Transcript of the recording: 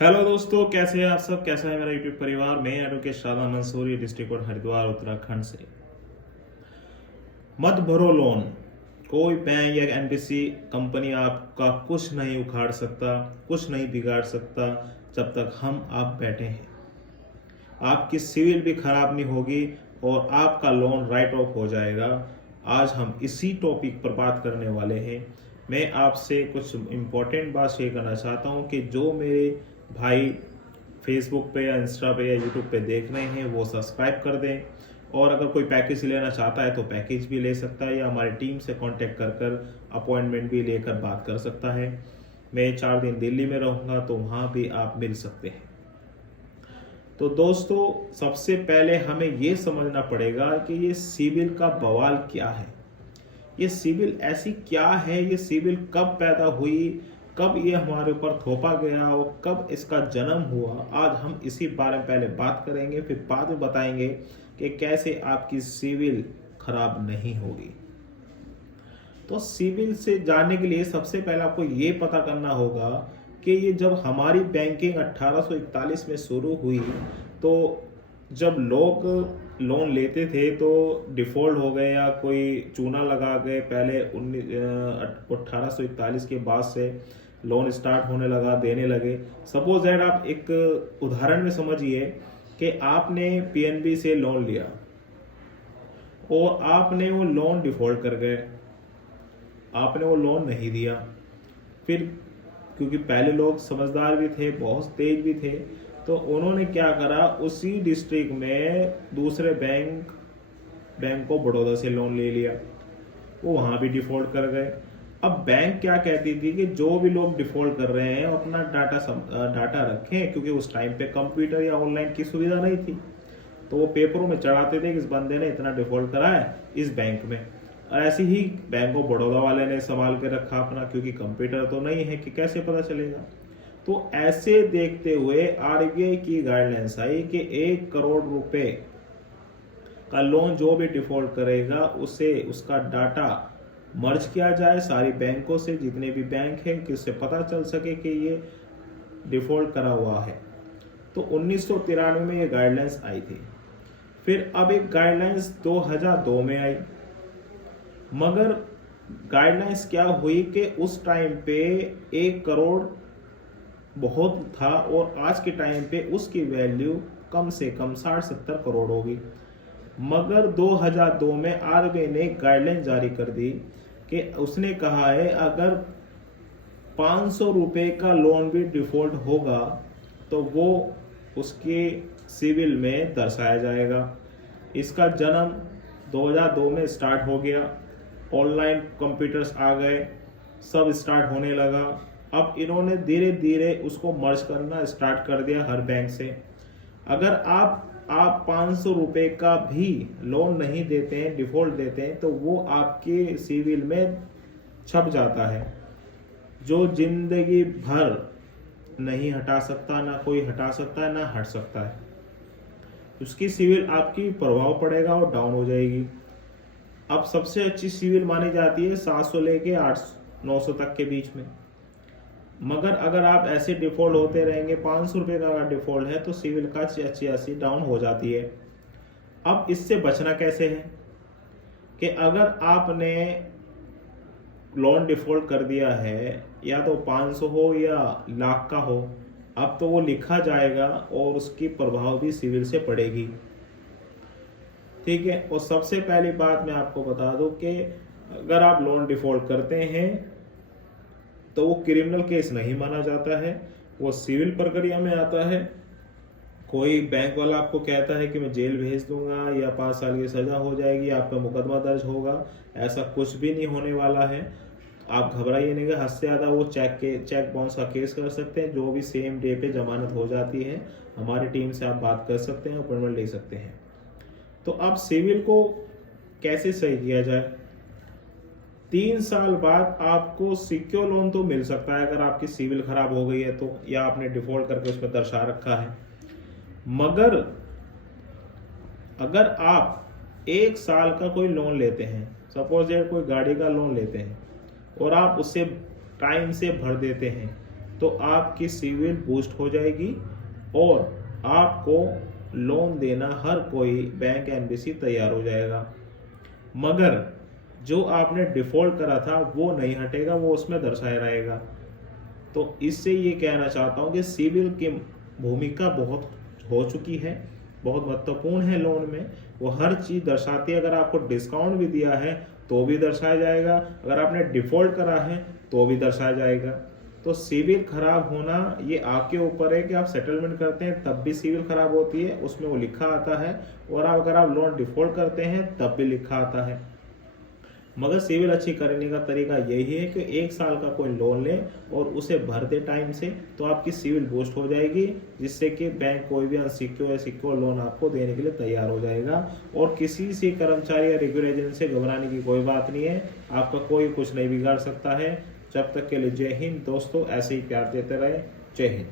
Hello दोस्तों, कैसे हैं आप सब। कैसा है मेरा यूट्यूब परिवार। मैं advocate Shada Mansoori, district court Haridwar Uttarakhand से। मत भरो लोन। कोई बैंक या एनबीसी कंपनी आपका कुछ नहीं उखाड़ सकता, कुछ नहीं बिगाड़ सकता जब तक हम आप बैठे हैं। आपकी सिविल भी खराब नहीं होगी और आपका लोन राइट ऑफ हो जाएगा। आज हम इसी टॉपिक पर बात करने वाले हैं। मैं आपसे कुछ इम्पोर्टेंट बात शेयर करना चाहता हूं कि जो मेरे भाई फेसबुक पे या इंस्टा पे या यूट्यूब पे देख रहे हैं वो सब्सक्राइब कर दें। और अगर कोई पैकेज लेना चाहता है तो पैकेज भी ले सकता है या हमारी टीम से कांटेक्ट कर अपॉइंटमेंट भी लेकर बात कर सकता है। मैं 4 दिन दिल्ली में रहूँगा तो वहाँ भी आप मिल सकते हैं। तो दोस्तों, सबसे पहले हमें ये समझना पड़ेगा कि ये सिविल का बवाल क्या है। ये सिविल ऐसी क्या है, ये सिविल कब पैदा हुई, कब ये हमारे ऊपर थोपा गया और कब इसका जन्म हुआ। आज हम इसी बारे में पहले बात करेंगे, फिर बाद में बताएंगे कि कैसे आपकी सिविल खराब नहीं होगी। तो सिविल से जानने के लिए सबसे पहले आपको ये पता करना होगा कि ये जब हमारी बैंकिंग 1841 में शुरू हुई तो जब लोग लोन लेते थे तो डिफ़ॉल्ट हो गए या कोई चूना लगा गए। पहले 1841 के बाद से लोन स्टार्ट होने लगा, देने लगे। सपोज दैट आप एक उदाहरण में समझिए कि आपने पीएनबी से लोन लिया और आपने वो लोन डिफ़ॉल्ट कर गए, आपने वो लोन नहीं दिया। फिर क्योंकि पहले लोग समझदार भी थे, बहुत तेज भी थे, तो उन्होंने क्या करा, उसी डिस्ट्रिक्ट में दूसरे बैंक ऑफ बड़ौदा से लोन ले लिया। वो वहाँ भी डिफ़ॉल्ट कर गए। अब बैंक क्या कहती थी कि जो भी लोग डिफ़ॉल्ट कर रहे हैं अपना डाटा रखें, क्योंकि उस टाइम पे कंप्यूटर या ऑनलाइन की सुविधा नहीं थी। तो वो पेपरों में चढ़ाते थे कि इस बंदे ने इतना डिफ़ॉल्ट करा है इस बैंक में। और ऐसे ही बैंक ऑफ बड़ौदा वाले ने संभाल के रखा अपना, क्योंकि कंप्यूटर तो नहीं है कि कैसे पता चलेगा। तो ऐसे देखते हुए आरबीआई की गाइडलाइंस आई कि 1 करोड़ रुपए का लोन जो भी डिफॉल्ट करेगा उसे उसका डाटा मर्ज किया जाए सारी बैंकों से, जितने भी बैंक हैं, कि उससे पता चल सके कि ये डिफॉल्ट करा हुआ है। तो 1993 में ये गाइडलाइंस आई थी। फिर अब एक गाइडलाइंस 2002 में आई। मगर गाइडलाइंस क्या हुई कि उस टाइम पे 1 करोड़ बहुत था और आज के टाइम पे उसकी वैल्यू कम से कम 60-70 करोड़ होगी। मगर 2002 में आरबीआई ने गाइडलाइन जारी कर दी कि उसने कहा है अगर 500 रुपए का लोन भी डिफॉल्ट होगा तो वो उसके सिविल में दर्शाया जाएगा। इसका जन्म 2002 में स्टार्ट हो गया। ऑनलाइन कंप्यूटर्स आ गए, सब स्टार्ट होने लगा। अब इन्होंने धीरे धीरे उसको मर्ज करना स्टार्ट कर दिया हर बैंक से। अगर आप 500 रुपए का भी लोन नहीं देते हैं, डिफॉल्ट देते हैं, तो वो आपके सिविल में छप जाता है, जो जिंदगी भर नहीं हटा सकता, ना कोई हटा सकता है, ना हट सकता है। उसकी सिविल आपकी प्रभाव पड़ेगा और डाउन हो जाएगी। अब सबसे अच्छी सिविल मानी जाती है 700 लेके 800-900 तक के बीच में। मगर अगर आप ऐसे डिफॉल्ट होते रहेंगे, 500 रुपये का अगर डिफॉल्ट है तो सिविल का 86 डाउन हो जाती है। अब इससे बचना कैसे है कि अगर आपने लोन डिफॉल्ट कर दिया है, या तो 500 हो या लाख का हो, अब तो वो लिखा जाएगा और उसकी प्रभाव भी सिविल से पड़ेगी। ठीक है। और सबसे पहली बात मैं आपको बता दूं कि अगर आप लोन डिफॉल्ट करते हैं तो वो क्रिमिनल केस नहीं माना जाता है, वो सिविल प्रक्रिया में आता है। कोई बैंक वाला आपको कहता है कि मैं जेल भेज दूंगा या 5 साल की सजा हो जाएगी, आप पे मुकदमा दर्ज होगा, ऐसा कुछ भी नहीं होने वाला है। आप घबराइए नहीं, हद से ज़्यादा वो चेक बाउंस का केस कर सकते हैं, जो भी सेम डे पे जमानत हो जाती है। हमारी टीम से आप बात कर सकते हैं, अपॉइंटमेंट ले सकते हैं। तो अब सिविल को कैसे सही किया जाए। 3 साल बाद आपको सिक्योर लोन तो मिल सकता है अगर आपकी सिविल खराब हो गई है तो, या आपने डिफॉल्ट करके उसमें दर्शा रखा है। मगर अगर आप 1 साल का कोई लोन लेते हैं, सपोज कोई गाड़ी का लोन लेते हैं और आप उससे टाइम से भर देते हैं तो आपकी सिविल बूस्ट हो जाएगी और आपको लोन देना हर कोई बैंक एनबीसी तैयार हो जाएगा। मगर जो आपने डिफॉल्ट करा था वो नहीं हटेगा, वो उसमें दर्शाया रहेगा। तो इससे ये कहना चाहता हूँ कि सिविल की भूमिका बहुत हो चुकी है, बहुत महत्वपूर्ण है लोन में। वो हर चीज़ दर्शाती है। अगर आपको डिस्काउंट भी दिया है तो भी दर्शाया जाएगा, अगर आपने डिफ़ॉल्ट करा है तो भी दर्शाया जाएगा। तो सिविल खराब होना ये आपके ऊपर है कि आप सेटलमेंट करते हैं तब भी सिविल खराब होती है, उसमें वो लिखा आता है, और अगर आप लोन डिफ़ॉल्ट करते हैं तब भी लिखा आता है। मगर सिविल अच्छी करने का तरीका यही है कि 1 साल का कोई लोन ले और उसे भर दे टाइम से, तो आपकी सिविल बूस्ट हो जाएगी, जिससे कि बैंक कोई भी अनसिक्योर या सिक्योर लोन आपको देने के लिए तैयार हो जाएगा। और किसी से कर्मचारी या रेगुलर एजेंट से घबराने की कोई बात नहीं है, आपका कोई कुछ नहीं बिगाड़ सकता है। जब तक के लिए जय हिंद दोस्तों, ऐसे ही प्यार देते रहे। जय हिंद।